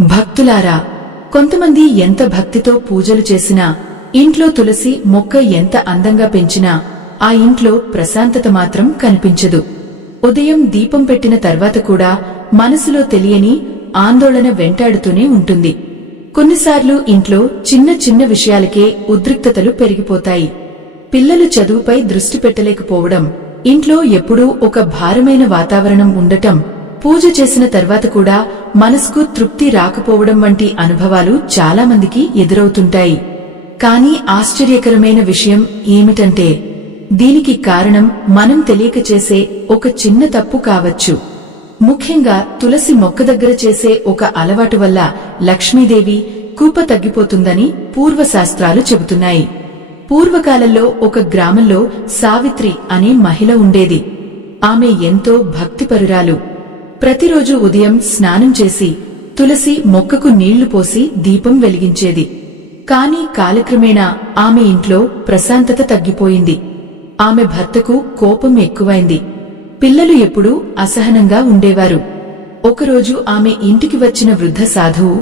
భక్తులారా, కొంతమంది ఎంత భక్తితో పూజలు చేసినా, ఇంట్లో తులసి మొక్క ఎంత అందంగా పెంచినా ఆ ఇంట్లో ప్రశాంతత మాత్రం కనిపించదు. ఉదయం దీపం పెట్టిన తర్వాత కూడా మనసులో తెలియని ఆందోళన వెంటాడుతూనే ఉంటుంది. కొన్నిసార్లు ఇంట్లో చిన్న చిన్న విషయాలకే ఉద్రిక్తతలు పెరిగిపోతాయి. పిల్లలు చదువుపై దృష్టి పెట్టలేకపోవడం, ఇంట్లో ఎప్పుడూ ఒక భారమైన వాతావరణం ఉండటం, పూజ చేసిన తర్వాత కూడా మనసుకు తృప్తి రాకపోవడం వంటి అనుభవాలు చాలామందికి ఎదురవుతుంటాయి. కానీ ఆశ్చర్యకరమైన విషయం ఏమిటంటే, దీనికి కారణం మనం తెలియక చేసే ఒక చిన్న తప్పు కావచ్చు. ముఖ్యంగా తులసి మొక్క దగ్గర చేసే ఒక అలవాటు వల్ల లక్ష్మీదేవి కూప తగ్గిపోతుందని పూర్వశాస్త్రాలు చెబుతున్నాయి. పూర్వకాలంలో ఒక గ్రామంలో సావిత్రి అనే మహిళ ఉండేది. ఆమె ఎంతో భక్తిపరురాలు. ప్రతిరోజు ఉదయం స్నానం చేసి తులసి మొక్కకు నీళ్లు పోసి దీపం వెలిగించేది. కాని కాలక్రమేణా ఆమె ఇంట్లో ప్రశాంతత తగ్గిపోయింది. ఆమె భర్తకు కోపం ఎక్కువైంది. పిల్లలు ఎప్పుడూ అసహనంగా ఉండేవారు. ఒకరోజు ఆమె ఇంటికి వచ్చిన వృద్ధ సాధువు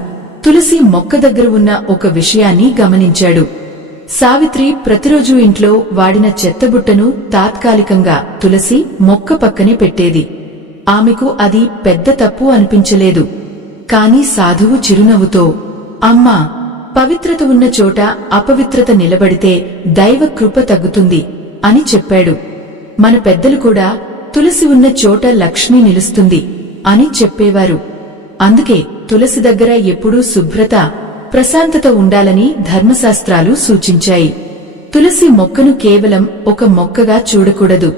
తులసి మొక్క దగ్గర ఉన్న ఒక విషయాన్ని గమనించాడు. సావిత్రి ప్రతిరోజు ఇంట్లో వాడిన చెత్తబుట్టను తాత్కాలికంగా తులసి మొక్క పక్కనే పెట్టేది. ఆమెకు అది పెద్ద తప్పు అనిపించలేదు. కాని సాధువు చిరునవ్వుతో, అమ్మా, పవిత్రత ఉన్న చోట అపవిత్రత నిలబడితే దైవ కృప తగ్గుతుంది అని చెప్పాడు. మన పెద్దలు కూడా తులసి ఉన్న చోట లక్ష్మి నిలుస్తుంది అని చెప్పేవారు. అందుకే తులసి దగ్గర ఎప్పుడూ శుభ్రత, ప్రశాంతత ఉండాలని ధర్మశాస్త్రాలు సూచించాయి. తులసి మొక్కను కేవలం ఒక మొక్కగా చూడకూడదు.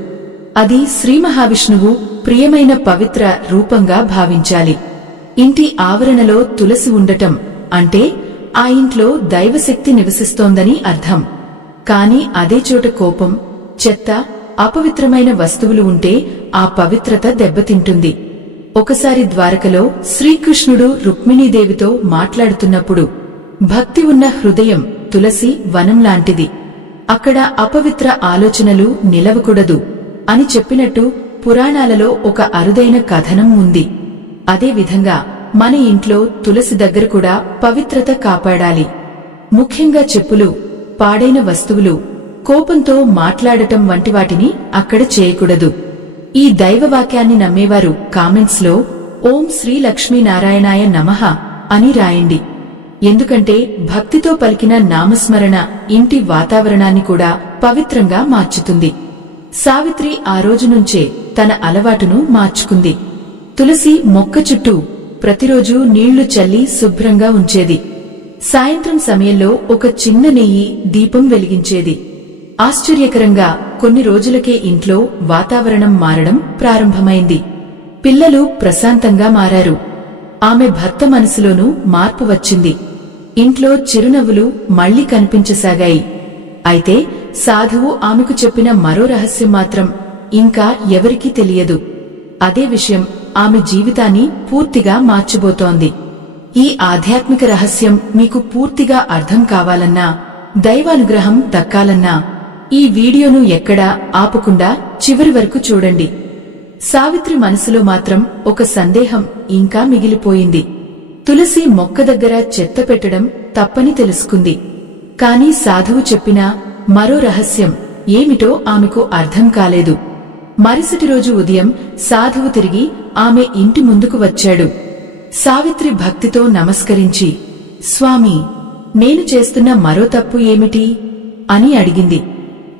అది శ్రీ మహావిష్ణువు ప్రియమైన పవిత్ర రూపంగా భావించాలి. ఇంటి ఆవరణలో తులసి ఉండటం అంటే ఆ ఇంట్లో దైవశక్తి నివసిస్తోందని అర్థం. కాని అదే చోట కోపం, చెత్త, అపవిత్రమైన వస్తువులు ఉంటే ఆ పవిత్రత దెబ్బతింటుంది. ఒకసారి ద్వారకలో శ్రీకృష్ణుడు రుక్మిణీదేవితో మాట్లాడుతున్నప్పుడు, భక్తి ఉన్న హృదయం తులసి వనం లాంటిది, అక్కడ అపవిత్ర ఆలోచనలు నిలవకూడదు అని చెప్పినట్టు పురాణాలలో ఒక అరుదైన కథనం ఉంది. అదేవిధంగా మన ఇంట్లో తులసి దగ్గర కూడా పవిత్రత కాపాడాలి. ముఖ్యంగా చెప్పులు, పాడైన వస్తువులు, కోపంతో మాట్లాడటం వంటి వాటిని అక్కడ చేయకూడదు. ఈ దైవవాక్యాన్ని నమ్మేవారు కామెంట్స్ లో ఓం శ్రీ లక్ష్మీనారాయణాయ నమః అని రాయండి. ఎందుకంటే భక్తితో పలికిన నామస్మరణ ఇంటి వాతావరణాన్ని కూడా పవిత్రంగా మార్చుతుంది. సావిత్రి ఆ రోజు నుంచే తన అలవాటును మార్చుకుంది. తులసి మొక్క చుట్టూ ప్రతిరోజూ నీళ్లు చల్లి శుభ్రంగా ఉంచేది. సాయంత్రం సమయంలో ఒక చిన్న నెయ్యి దీపం వెలిగించేది. ఆశ్చర్యకరంగా కొన్ని రోజులకే ఇంట్లో వాతావరణం మారడం ప్రారంభమైంది. పిల్లలు ప్రశాంతంగా మారారు. ఆమె భర్త మనసులోనూ మార్పు వచ్చింది. ఇంట్లో చిరునవ్వులు మళ్లీ కనిపించసాగాయి. అయితే సాధువు ఆమెకు చెప్పిన మరో రహస్యం మాత్రం ఇంకా ఎవరికీ తెలియదు. అదే విషయం ఆమె జీవితాన్ని పూర్తిగా మార్చబోతోంది. ఈ ఆధ్యాత్మిక రహస్యం మీకు పూర్తిగా అర్థం కావాలన్నా, దైవానుగ్రహం దక్కాలన్నా ఈ వీడియోను ఎక్కడా ఆపకుండా చివరి వరకు చూడండి. సావిత్రి మనసులో మాత్రం ఒక సందేహం ఇంకా మిగిలిపోయింది. తులసి మొక్క దగ్గర చెత్త పెట్టడం తప్పని తెలుసుకుంది. కాని సాధువు చెప్పిన మరో రహస్యం ఏమిటో ఆమెకు అర్థం కాలేదు. మరుసటి రోజు ఉదయం సాధువు తిరిగి ఆమె ఇంటి ముందుకు వచ్చాడు. సావిత్రి భక్తితో నమస్కరించి, స్వామీ, నేను చేస్తున్న మరో తప్పు ఏమిటి అని అడిగింది.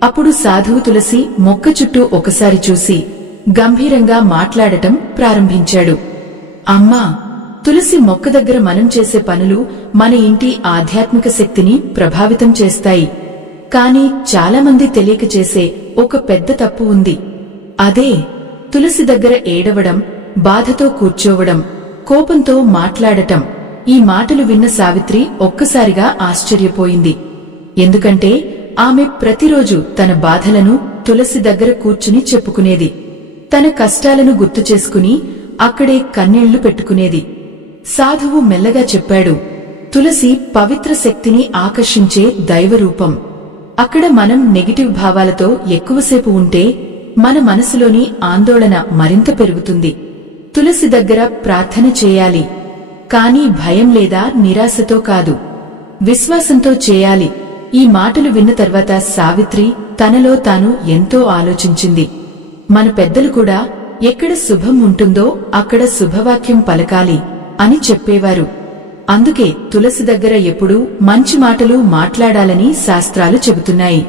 అప్పుడు సాధువు తులసి మొక్క చుట్టూ ఒకసారి చూసి గంభీరంగా మాట్లాడటం ప్రారంభించాడు. అమ్మా, తులసి మొక్క దగ్గర మనం చేసే పనులు మన ఇంటి ఆధ్యాత్మిక శక్తిని ప్రభావితం చేస్తాయి. కాని చాలామంది తెలియక చేసే ఒక పెద్ద తప్పు ఉంది. అదే తులసి దగ్గర ఏడవడం, బాధతో కూర్చోవడం, కోపంతో మాట్లాడటం. ఈ మాటలు విన్న సావిత్రి ఒక్కసారిగా ఆశ్చర్యపోయింది. ఎందుకంటే ఆమె ప్రతిరోజు తన బాధలను తులసి దగ్గర కూర్చుని చెప్పుకునేది. తన కష్టాలను గుర్తు చేసుకుని అక్కడే కన్నీళ్లు పెట్టుకునేది. సాధువు మెల్లగా చెప్పాడు, తులసి పవిత్ర శక్తిని ఆకర్షించే దైవరూపం. అక్కడ మనం నెగిటివ్ భావాలతో ఎక్కువసేపు ఉంటే మన మనసులోని ఆందోళన మరింత పెరుగుతుంది. తులసి దగ్గర ప్రార్థన చేయాలి. కానీ భయం లేదా నిరాశతో కాదు, విశ్వాసంతో చేయాలి. ఈ మాటలు విన్న తర్వాత సావిత్రి తనలో తాను ఎంతో ఆలోచించింది. మన పెద్దలు కూడా ఎక్కడ శుభం ఉంటుందో అక్కడ శుభవాక్యం పలకాలి అని చెప్పేవారు. అందుకే తులసి దగ్గర ఎప్పుడూ మంచి మాటలు మాట్లాడాలని శాస్త్రాలు చెబుతున్నాయి.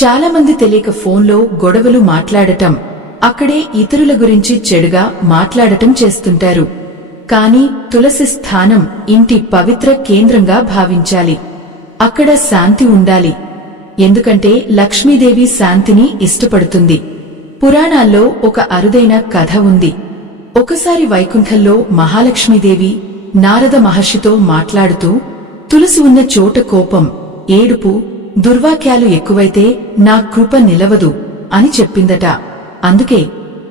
చాలామంది తెలియక ఫోన్లో గొడవలు మాట్లాడటం, అక్కడే ఇతరుల గురించి చెడుగా మాట్లాడటం చేస్తుంటారు. కాని తులసి స్థానం ఇంటి పవిత్ర కేంద్రంగా భావించాలి. అక్కడ శాంతి ఉండాలి. ఎందుకంటే లక్ష్మీదేవి శాంతిని ఇష్టపడుతుంది. పురాణాల్లో ఒక అరుదైన కథ ఉంది. ఒకసారి వైకుంఠంలో మహాలక్ష్మీదేవి నారద మహర్షితో మాట్లాడుతూ, తులసి ఉన్న చోట కోపం, ఏడుపు, దుర్వాక్యాలు ఎక్కువైతే నా కృప నిలవదు అని చెప్పిందట. అందుకే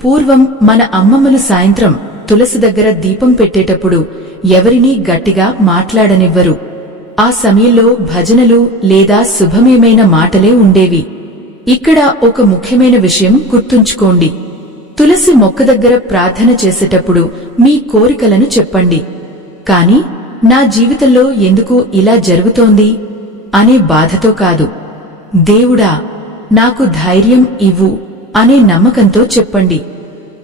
పూర్వం మన అమ్మమ్మలు సాయంత్రం తులసి దగ్గర దీపం పెట్టేటప్పుడు ఎవరినీ గట్టిగా మాట్లాడనివ్వరు. ఆ సమయంలో భజనలు లేదా శుభమేమైన మాటలే ఉండేవి. ఇక్కడ ఒక ముఖ్యమైన విషయం గుర్తుంచుకోండి. తులసి మొక్క దగ్గర ప్రార్థన చేసేటప్పుడు మీ కోరికలను చెప్పండి. కాని నా జీవితంలో ఎందుకు ఇలా జరుగుతోంది అనే బాధతో కాదు. దేవుడా, నాకు ధైర్యం ఇవ్వు అనే నమ్మకంతో చెప్పండి.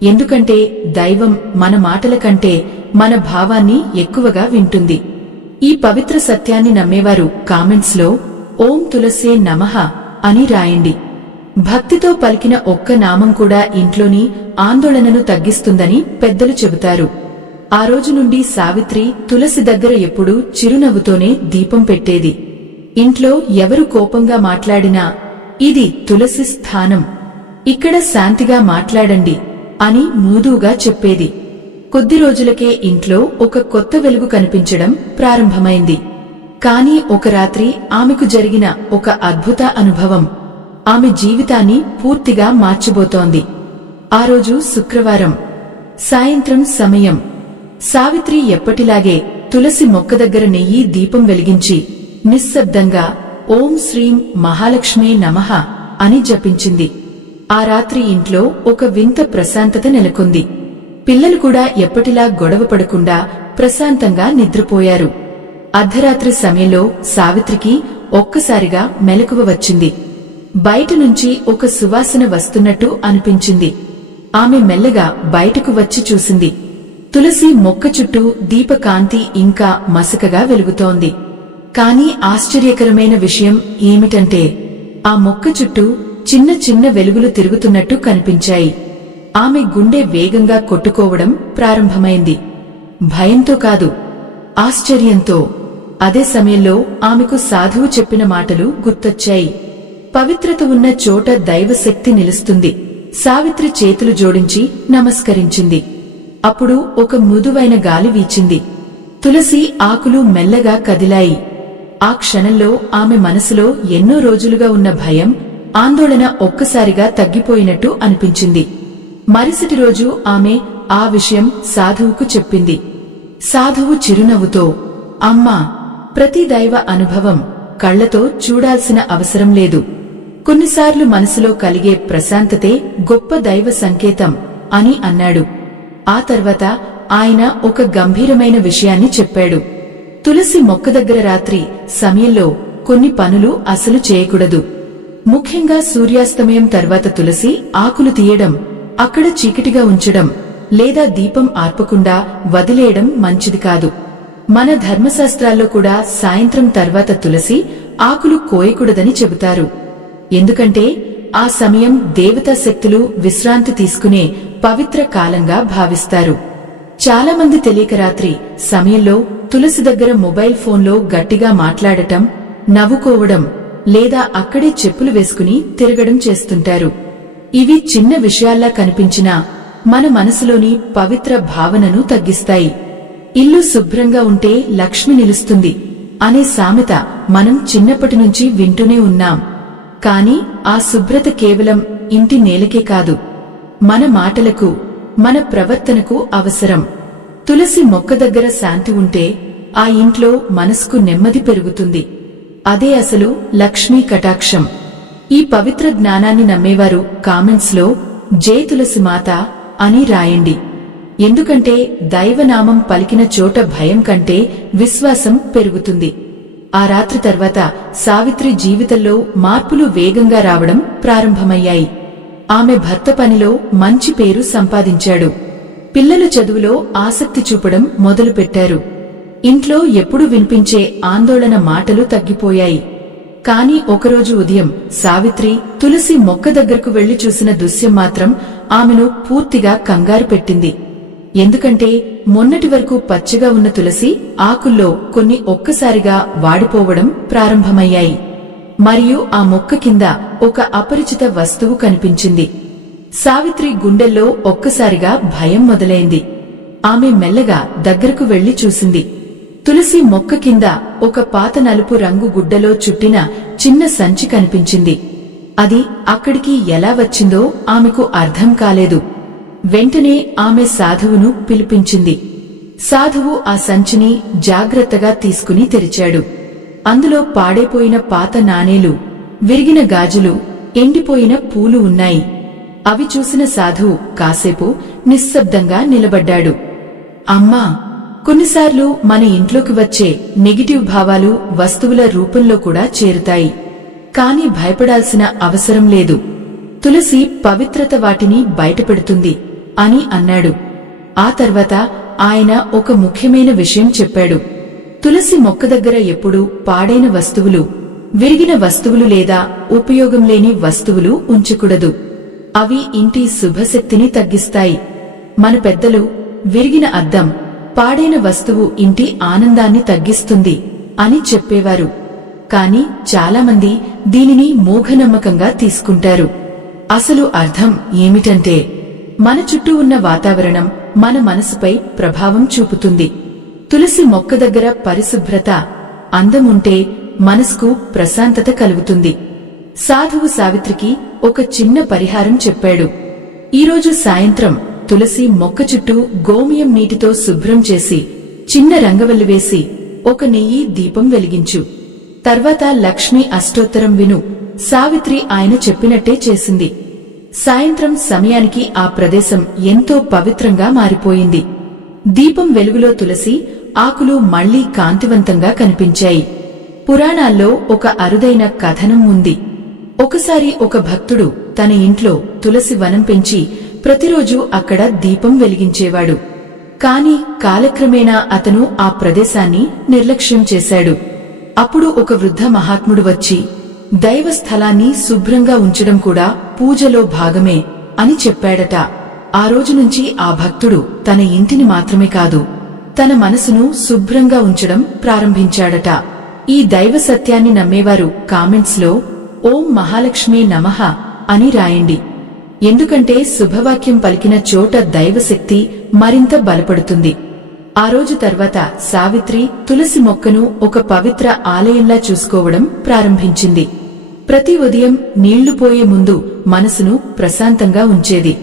ఎందుకంటే దైవం మన మాటల కంటే మన భావాన్ని ఎక్కువగా వింటుంది. ఈ పవిత్ర సత్యాన్ని నమ్మేవారు కామెంట్స్లో ఓం తులసే నమః అని రాయండి. భక్తితో పలికిన ఒక్క నామం కూడా ఇంట్లోని ఆందోళనను తగ్గిస్తుందని పెద్దలు చెబుతారు. ఆ రోజు నుండి సావిత్రి తులసి దగ్గర ఎప్పుడూ చిరునవ్వుతోనే దీపం పెట్టేది. ఇంట్లో ఎవరు కోపంగా మాట్లాడినా ఇది తులసి స్థానం, ఇక్కడ శాంతిగా మాట్లాడండి అని మృదువుగా చెప్పేది. కొద్ది రోజులకే ఇంట్లో ఒక కొత్త వెలుగు కనిపించడం ప్రారంభమైంది. కాని ఒక రాత్రి ఆమెకు జరిగిన ఒక అద్భుత అనుభవం ఆమె జీవితాన్ని పూర్తిగా మార్చబోతోంది. ఆ రోజు శుక్రవారం సాయంత్రం సమయం. సావిత్రి ఎప్పటిలాగే తులసి మొక్క దగ్గర నెయ్యి దీపం వెలిగించి నిశ్శబ్దంగా ఓం శ్రీం మహాలక్ష్మే నమః అని జపించింది. ఆ రాత్రి ఇంట్లో ఒక వింత ప్రశాంతత నెలకొంది. పిల్లలు కూడా ఎప్పటిలా గొడవ పడకుండా ప్రశాంతంగా నిద్రపోయారు. అర్ధరాత్రి సమయంలో సావిత్రికి ఒక్కసారిగా మెలకువ వచ్చింది. బయట నుంచి ఒక సువాసన వస్తున్నట్టు అనిపించింది. ఆమె మెల్లగా బయటకు వచ్చి చూసింది. తులసి మొక్క చుట్టూ దీపకాంతి ఇంకా మసకగా వెలుగుతోంది. కాని ఆశ్చర్యకరమైన విషయం ఏమిటంటే ఆ మొక్క చుట్టూ చిన్న చిన్న వెలుగులు తిరుగుతున్నట్టు కనిపించాయి. ఆమె గుండె వేగంగా కొట్టుకోవడం ప్రారంభమైంది. భయంతో కాదు, ఆశ్చర్యంతో. అదే సమయంలో ఆమెకు సాధువు చెప్పిన మాటలు గుర్తొచ్చాయి. పవిత్రత ఉన్న చోట దైవశక్తి నిలుస్తుంది. సావిత్రి చేతులు జోడించి నమస్కరించింది. అప్పుడు ఒక మృదువైన గాలి వీచింది. తులసి ఆకులు మెల్లగా కదిలాయి. ఆ క్షణంలో ఆమె మనసులో ఎన్నో రోజులుగా ఉన్న భయం, ఆందోళన ఒక్కసారిగా తగ్గిపోయినట్టు అనిపించింది. మరుసటి రోజు ఆమె ఆ విషయం సాధువుకు చెప్పింది. సాధువు చిరునవ్వుతో, అమ్మా, ప్రతి దైవ అనుభవం కళ్లతో చూడాల్సిన అవసరం లేదు. కొన్నిసార్లు మనసులో కలిగే ప్రశాంతతే గొప్ప దైవ సంకేతం అని అన్నాడు. ఆ తర్వాత ఆయన ఒక గంభీరమైన విషయాన్ని చెప్పాడు. తులసి మొక్క దగ్గర రాత్రి సమయంలో కొన్ని పనులు అసలు చేయకూడదు. ముఖ్యంగా సూర్యాస్తమయం తర్వాత తులసి ఆకులు తీయడం, అక్కడ చీకటిగా ఉంచడం లేదా దీపం ఆర్పకుండా వదిలేయడం మంచిది కాదు. మన ధర్మశాస్త్రాల్లో కూడా సాయంత్రం తర్వాత తులసి ఆకులు కోయకూడదని చెబుతారు. ఎందుకంటే ఆ సమయం దేవతా శక్తులు విశ్రాంతి తీసుకునే పవిత్ర కాలంగా భావిస్తారు. చాలా మంది తెలియక రాత్రి సమయంలో తులసి దగ్గర మొబైల్ ఫోన్లో గట్టిగా మాట్లాడటం, నవ్వుకోవడం లేదా అక్కడే చెప్పులు వేసుకుని తిరగడం చేస్తుంటారు. ఇవి చిన్న విషయాల్లా కనిపించినా మన మనసులోని పవిత్ర భావనను తగ్గిస్తాయి. ఇల్లు శుభ్రంగా ఉంటే లక్ష్మి నిలుస్తుంది అనే సామెత మనం చిన్నప్పటి నుంచి వింటూనే ఉన్నాం. కాని ఆ శుభ్రత కేవలం ఇంటి నేలకే కాదు, మన మాటలకు, మన ప్రవర్తనకు అవసరం. తులసి మొక్క దగ్గర శాంతి ఉంటే ఆ ఇంట్లో మనసుకు నెమ్మది పెరుగుతుంది. అదే అసలు లక్ష్మీ కటాక్షం. ఈ పవిత్ర జ్ఞానాన్ని నమ్మేవారు కామెంట్స్లో జై తులసి మాత అని రాయండి. ఎందుకంటే దైవనామం పలికిన చోట భయం కంటే విశ్వాసం పెరుగుతుంది. ఆ రాత్రి తర్వాత సావిత్రి జీవితంలో మార్పులు వేగంగా రావడం ప్రారంభమయ్యాయి. ఆమె భర్త పనిలో మంచి పేరు సంపాదించాడు. పిల్లలు చదువులో ఆసక్తి చూపడం మొదలుపెట్టారు. ఇంట్లో ఎప్పుడూ వినిపించే ఆందోళన మాటలు తగ్గిపోయాయి. కాని ఒకరోజు ఉదయం సావిత్రి తులసి మొక్క దగ్గరకు వెళ్లి చూసిన దృశ్యం మాత్రం ఆమెను పూర్తిగా కంగారు పెట్టింది. ఎందుకంటే మొన్నటి వరకు పచ్చగా ఉన్న తులసి ఆకుల్లో కొన్ని ఒక్కసారిగా వాడిపోవడం ప్రారంభమయ్యాయి. మరియు ఆ మొక్క కింద ఒక అపరిచిత వస్తువు కనిపించింది. సావిత్రి గుండెల్లో ఒక్కసారిగా భయం మొదలైంది. ఆమె మెల్లగా దగ్గరకు వెళ్లి చూసింది. తులసి మొక్క కింద ఒక పాత నలుపు రంగు గుడ్డలో చుట్టిన చిన్న సంచి కనిపించింది. అది అక్కడికి ఎలా వచ్చిందో ఆమెకు అర్థం కాలేదు. వెంటనే ఆమె సాధువును పిలిపించింది. సాధువు ఆ సంచిని జాగ్రత్తగా తీసుకుని తెరిచాడు. అందులో పాడైపోయిన పాత నాణేలు, విరిగిన గాజులు, ఎండిపోయిన పూలు ఉన్నాయి. అవి చూసిన సాధువు కాసేపు నిశ్శబ్దంగా నిలబడ్డాడు. అమ్మా, కొన్నిసార్లు మన ఇంట్లోకి వచ్చే నెగిటివ్ భావాలు వస్తువుల రూపంలో కూడా చేరుతాయి. కాని భయపడాల్సిన అవసరం లేదు. తులసి పవిత్రత వాటిని బయటపెడుతుంది అని అన్నాడు. ఆ తర్వాత ఆయన ఒక ముఖ్యమైన విషయం చెప్పాడు. తులసి మొక్క దగ్గర ఎప్పుడూ పాడైన వస్తువులు, విరిగిన వస్తువులు లేదా ఉపయోగం లేని వస్తువులు ఉంచకూడదు. అవి ఇంటి శుభశక్తిని తగ్గిస్తాయి. మన పెద్దలు విరిగిన అద్దం, పాడైన వస్తువు ఇంటి ఆనందాన్ని తగ్గిస్తుంది అని చెప్పేవారు. కాని చాలామంది దీనిని మూఢనమ్మకంగా తీసుకుంటారు. అసలు అర్థం ఏమిటంటే, మన చుట్టూ ఉన్న వాతావరణం మన మనసుపై ప్రభావం చూపుతుంది. తులసి మొక్క దగ్గర పరిశుభ్రత, అందముంటే మనసుకు ప్రశాంతత కలుగుతుంది. సాధువు సావిత్రికి ఒక చిన్న పరిహారం చెప్పాడు. ఈరోజు సాయంత్రం తులసి మొక్క చుట్టూ గోమయం నీటితో శుభ్రం చేసి చిన్న రంగవల్లి వేసి ఒక నెయ్యి దీపం వెలిగించు. తర్వాత లక్ష్మీ అష్టోత్తరం విను. సావిత్రి ఆయన చెప్పినట్టే చేసింది. సాయంత్రం సమయానికి ఆ ప్రదేశం ఎంతో పవిత్రంగా మారిపోయింది. దీపం వెలుగులో తులసి ఆకులు మళ్లీ కాంతివంతంగా కనిపించాయి. పురాణాల్లో ఒక అరుదైన కథనం ఉంది. ఒకసారి ఒక భక్తుడు తన ఇంట్లో తులసి వనం పెంచి ప్రతిరోజూ అక్కడ దీపం వెలిగించేవాడు. కాని కాలక్రమేణా అతను ఆ ప్రదేశాన్ని నిర్లక్ష్యం చేశాడు. అప్పుడు ఒక వృద్ధ మహాత్ముడు వచ్చి, దైవ స్థలాన్ని శుభ్రంగా ఉంచడం కూడా పూజలో భాగమే అని చెప్పాడట. ఆ రోజు నుంచి ఆ భక్తుడు తన ఇంటిని మాత్రమే కాదు, తన మనసును శుభ్రంగా ఉంచడం ప్రారంభించాడట. ఈ దైవ సత్యాన్ని నమ్మేవారు కామెంట్స్ లో ఓం మహాలక్ష్మీ నమః అని రాయండి. ఎందుకంటే శుభవాక్యం పలికిన చోట దైవశక్తి మరింత బలపడుతుంది. ఆ రోజు తర్వాత సావిత్రి తులసి మొక్కను ఒక పవిత్ర ఆలయంలా చూసుకోవడం ప్రారంభించింది. ప్రతి ఉదయం నీళ్లు పోయే ముందు మనసును ప్రశాంతంగా ఉంచేది.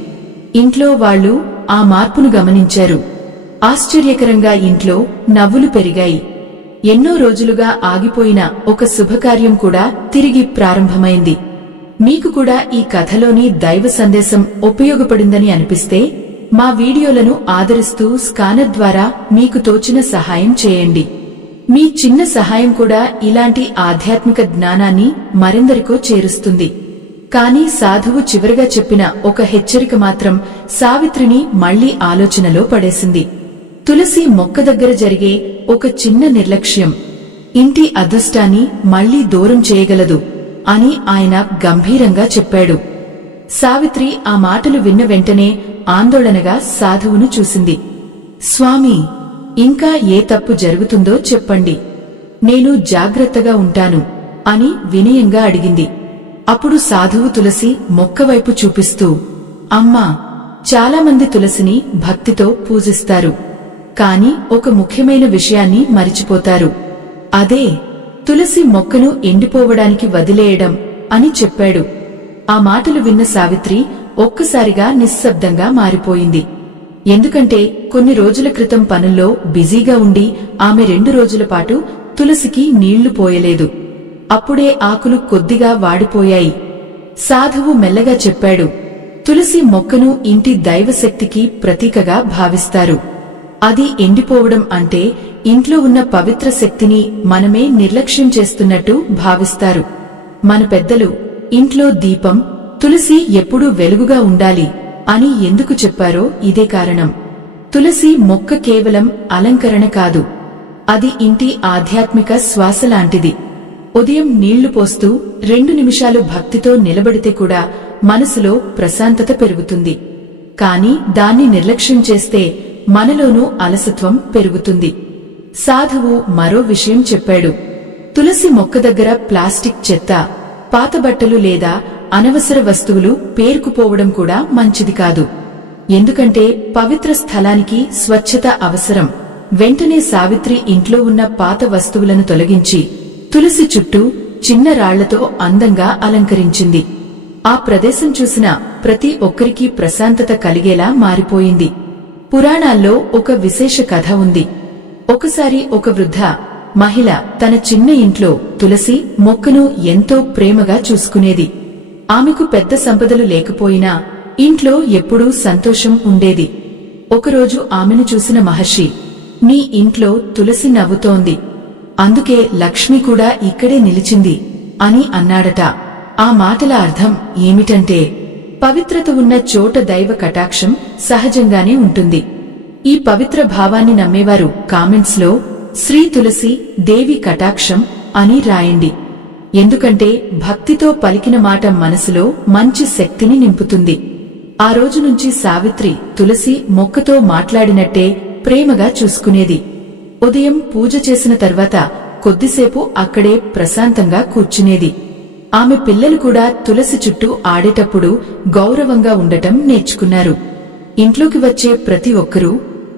ఇంట్లో వాళ్లు ఆ మార్పును గమనించారు. ఆశ్చర్యకరంగా ఇంట్లో నవ్వులు పెరిగాయి. ఎన్నో రోజులుగా ఆగిపోయిన ఒక శుభకార్యం కూడా తిరిగి ప్రారంభమైంది. మీకు కూడా ఈ కథలోని దైవ సందేశం ఉపయోగపడిందని అనిపిస్తే మా వీడియోలను ఆదరిస్తూ స్కానర్ ద్వారా మీకు తోచిన సహాయం చేయండి. మీ చిన్న సహాయం కూడా ఇలాంటి ఆధ్యాత్మిక జ్ఞానాన్ని మరెందరికో చేరుస్తుంది. కాని సాధువు చివరిగా చెప్పిన ఒక హెచ్చరిక మాత్రం సావిత్రిని మళ్లీ ఆలోచనలో పడేసింది. తులసి మొక్క దగ్గర జరిగే ఒక చిన్న నిర్లక్ష్యం ఇంటి అదృష్టాన్ని మళ్లీ దూరం చేయగలదు అని ఆయన గంభీరంగా చెప్పాడు. సావిత్రి ఆ మాటలు విన్న వెంటనే ఆందోళనగా సాధువును చూసింది. స్వామీ, ఇంకా ఏ తప్పు జరుగుతుందో చెప్పండి, నేను జాగ్రత్తగా ఉంటాను అని వినయంగా అడిగింది. అప్పుడు సాధువు తులసి మొక్కవైపు చూపిస్తూ, అమ్మా, చాలామంది తులసిని భక్తితో పూజిస్తారు. కాని ఒక ముఖ్యమైన విషయాన్ని మరిచిపోతారు. అదే తులసి మొక్కను ఎండిపోవడానికి వదిలేయడం అని చెప్పాడు. ఆ మాటలు విన్న సావిత్రి ఒక్కసారిగా నిశ్శబ్దంగా మారిపోయింది. ఎందుకంటే కొన్ని రోజుల క్రితం పనుల్లో బిజీగా ఉండి ఆమె 2 రోజుల పాటు తులసికి నీళ్లు పోయలేదు. అప్పుడే ఆకులు కొద్దిగా వాడిపోయాయి. సాధువు మెల్లగా చెప్పాడు, తులసి మొక్కను ఇంటి దైవశక్తికి ప్రతీకగా భావిస్తారు. అది ఎండిపోవడం అంటే ఇంట్లో ఉన్న పవిత్ర శక్తిని మనమే నిర్లక్ష్యం చేస్తున్నట్టు భావిస్తారు. మన పెద్దలు ఇంట్లో దీపం, తులసి ఎప్పుడూ వెలుగుగా ఉండాలి అని ఎందుకు చెప్పారో ఇదే కారణం. తులసి మొక్క కేవలం అలంకరణ కాదు, అది ఇంటి ఆధ్యాత్మిక శ్వాస లాంటిది. ఉదయం నీళ్లు పోస్తూ 2 నిమిషాలు భక్తితో నిలబడితే కూడా మనసులో ప్రశాంతత పెరుగుతుంది. కాని దాన్ని నిర్లక్ష్యం చేస్తే మనలోనూ అలసత్వం పెరుగుతుంది. సాధువు మరో విషయం చెప్పాడు. తులసి మొక్క దగ్గర ప్లాస్టిక్ చెత్త, పాత బట్టలు లేదా అనవసర వస్తువులు పేరుకుపోవడం కూడా మంచిది కాదు. ఎందుకంటే పవిత్ర స్థలానికి స్వచ్ఛత అవసరం. వెంటనే సావిత్రి ఇంట్లో ఉన్న పాత వస్తువులను తొలగించి తులసి చుట్టూ చిన్న రాళ్లతో అందంగా అలంకరించింది. ఆ ప్రదేశం చూసిన ప్రతి ఒక్కరికీ ప్రశాంతత కలిగేలా మారిపోయింది. పురాణాల్లో ఒక విశేష కథ ఉంది. ఒకసారి ఒక వృద్ధ మహిళ తన చిన్న ఇంట్లో తులసి మొక్కను ఎంతో ప్రేమగా చూసుకునేది. ఆమెకు పెద్ద సంపదలు లేకపోయినా ఇంట్లో ఎప్పుడూ సంతోషం ఉండేది. ఒకరోజు ఆమెను చూసిన మహర్షి, "నీ ఇంట్లో తులసి నవ్వుతోంది, అందుకే లక్ష్మి కూడా ఇక్కడే నిలిచింది" అని అన్నాడట. ఆ మాటల అర్థం ఏమిటంటే, పవిత్రత ఉన్న చోట దైవ కటాక్షం సహజంగానే ఉంటుంది. ఈ పవిత్ర భావాన్ని నమ్మేవారు కామెంట్స్ లో శ్రీ తులసి దేవి కటాక్షం అని రాయండి. ఎందుకంటే భక్తితో పలికిన మాట మనసులో మంచి శక్తిని నింపుతుంది. ఆ రోజు నుంచి సావిత్రి తులసి మొక్కతో మాట్లాడినట్టే ప్రేమగా చూసుకునేది. ఉదయం పూజ చేసిన తర్వాత కొద్దిసేపు అక్కడే ప్రశాంతంగా కూర్చునేది. ఆమె పిల్లలు కూడా తులసి చుట్టూ ఆడేటప్పుడు గౌరవంగా ఉండటం నేర్చుకున్నారు. ఇంట్లోకి వచ్చే ప్రతి ఒక్కరూ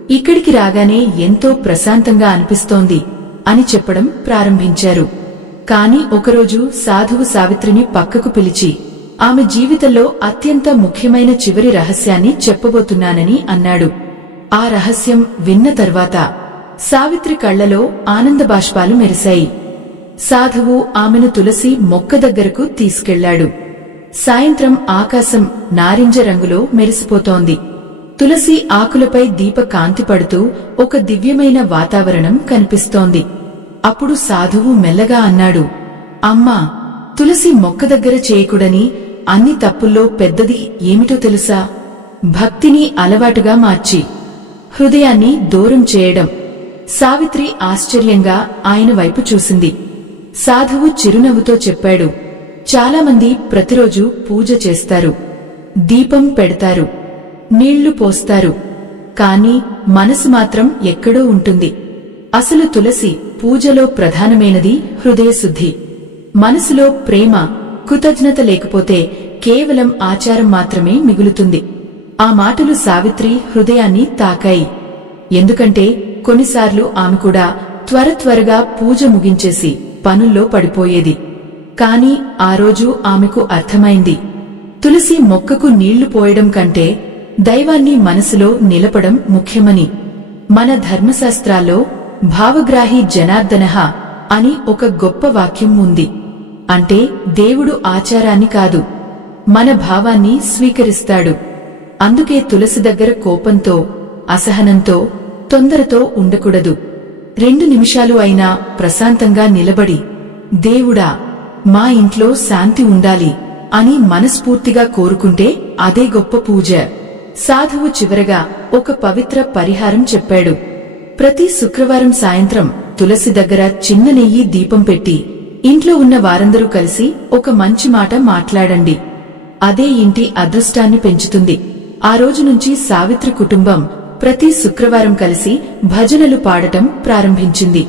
ఇక్కడికి రాగానే ఎంతో ప్రశాంతంగా అనిపిస్తోంది అని చెప్పడం ప్రారంభించారు. కాని ఒకరోజు సాధువు సావిత్రిని పక్కకు పిలిచి ఆమె జీవితంలో అత్యంత ముఖ్యమైన చివరి రహస్యాన్ని చెప్పబోతున్నానని అన్నాడు. ఆ రహస్యం విన్న తర్వాత సావిత్రి కళ్లలో ఆనంద బాష్పాలు మెరిశాయి. సాధువు ఆమెను తులసి మొక్క దగ్గరకు తీసుకెళ్లాడు. సాయంత్రం ఆకాశం నారింజ రంగులో మెరిసిపోతోంది. తులసి ఆకులపై దీప కాంతి పడుతూ ఒక దివ్యమైన వాతావరణం కనిపిస్తోంది. అప్పుడు సాధువు మెల్లగా అన్నాడు, "అమ్మా, తులసి మొక్క దగ్గర చేయకూడని అన్ని తప్పుల్లో పెద్దది ఏమిటో తెలుసా? భక్తిని అలవాటుగా మార్చి హృదయాన్ని దూరం చేయడం." సావిత్రి ఆశ్చర్యంగా ఆయన వైపు చూసింది. సాధువు చిరునవ్వుతో చెప్పాడు, "చాలామంది ప్రతిరోజు పూజ చేస్తారు, దీపం పెడతారు, నీళ్లు పోస్తారు, కాని మనసు మాత్రం ఎక్కడో ఉంటుంది. అసలు తులసి పూజలో ప్రధానమైనది హృదయశుద్ధి. మనసులో ప్రేమ, కృతజ్ఞత లేకపోతే కేవలం ఆచారం మాత్రమే మిగులుతుంది." ఆ మాటలు సావిత్రి హృదయాన్ని తాకాయి. ఎందుకంటే కొన్నిసార్లు ఆమె కూడా త్వరగా పూజ ముగించేసి పనుల్లో పడిపోయేది. కాని ఆ రోజు ఆమెకు అర్థమైంది, తులసి మొక్కకు నీళ్లు పోయడం కంటే దైవాన్ని మనసులో నిలపడం ముఖ్యమని. మన ధర్మశాస్త్రాల్లో భావగ్రాహి జనార్దనః అని ఒక గొప్ప వాక్యం ఉంది. అంటే దేవుడు ఆచారాన్ని కాదు, మన భావాన్ని స్వీకరిస్తాడు. అందుకే తులసి దగ్గర కోపంతో, అసహనంతో, తొందరతో ఉండకూడదు. 2 నిమిషాలు అయినా ప్రశాంతంగా నిలబడి, "దేవుడా, మా ఇంట్లో శాంతి ఉండాలి" అని మనస్ఫూర్తిగా కోరుకుంటే అదే గొప్ప పూజ. సాధువు చివరగా ఒక పవిత్ర పరిహారం చెప్పాడు. ప్రతి శుక్రవారం సాయంత్రం తులసి దగ్గర చిన్న నెయ్యి దీపం పెట్టి ఇంట్లో ఉన్న వారందరూ కలిసి ఒక మంచి మాట మాట్లాడండి. అదే ఇంటి అదృష్టాన్ని పెంచుతుంది. ఆ రోజు నుంచి సావిత్రి కుటుంబం ప్రతి శుక్రవారం కలిసి భజనలు పాడటం ప్రారంభించింది.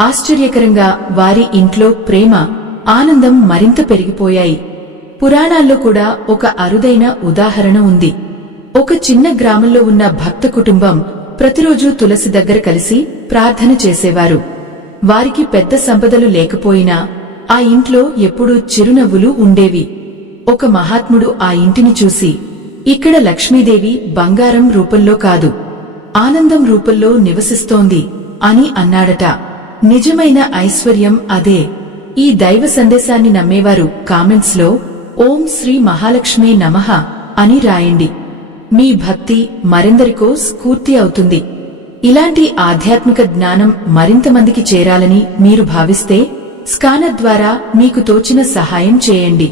ఆశ్చర్యకరంగా వారి ఇంట్లో ప్రేమ, ఆనందం మరింత పెరిగిపోయాయి. పురాణాల్లో కూడా ఒక అరుదైన ఉదాహరణ ఉంది. ఒక చిన్న గ్రామంలో ఉన్న భక్త కుటుంబం ప్రతిరోజు తులసి దగ్గర కలిసి ప్రార్థన చేసేవారు. వారికి పెద్ద సంపదలు లేకపోయినా ఆ ఇంట్లో ఎప్పుడూ చిరునవ్వులు ఉండేవి. ఒక మహాత్ముడు ఆ ఇంటిని చూసి, "ఇక్కడ లక్ష్మీదేవి బంగారం రూపంలో కాదు, ఆనందం రూపంలో నివసిస్తోంది" అని అన్నాడట. నిజమైన ఐశ్వర్యం అదే. ఈ దైవ సందేశాన్ని నమ్మేవారు కామెంట్స్ లో "ఓం శ్రీ మహాలక్ష్మీ నమః" అని రాయండి. మీ భక్తి మరెందరికో స్ఫూర్తి అవుతుంది. ఇలాంటి ఆధ్యాత్మిక జ్ఞానం మరింత మందికి చేరాలని మీరు భావిస్తే స్కానర్ ద్వారా మీకు తోచిన సహాయం చేయండి.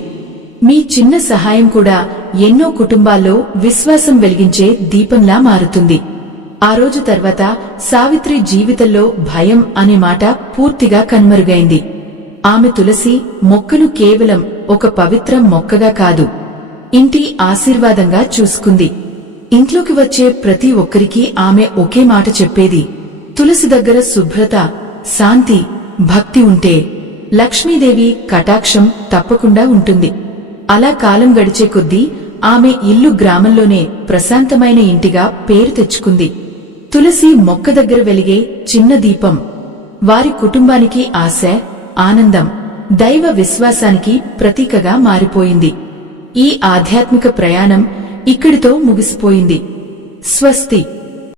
మీ చిన్న సహాయం కూడా ఎన్నో కుటుంబాల్లో విశ్వాసం వెలిగించే దీపంలా మారుతుంది. ఆ రోజు తర్వాత సావిత్రి జీవితంలో భయం అనే మాట పూర్తిగా కనుమరుగైంది. ఆమె తులసి మొక్కను కేవలం ఒక పవిత్ర మొక్కగా కాదు, ఇంటి ఆశీర్వాదంగా చూసుకుంది. ఇంట్లోకి వచ్చే ప్రతి ఒక్కరికి ఆమె ఒకే మాట చెప్పేది: తులసి దగ్గర శుభ్రత, శాంతి, భక్తి ఉంటే లక్ష్మీదేవి కటాక్షం తప్పకుండా ఉంటుంది. అలా కాలం గడిచే కొద్దీ ఆమె ఇల్లు గ్రామంలోనే ప్రశాంతమైన ఇంటిగా పేరు తెచ్చుకుంది. తులసి మొక్క దగ్గర వెలిగే చిన్న దీపం వారి కుటుంబానికి ఆశ, ఆనందం, దైవ విశ్వాసానికి ప్రతీకగా మారిపోయింది. ఈ ఆధ్యాత్మిక ప్రయాణం ఇక్కడితో ముగిసిపోయింది. స్వస్తి.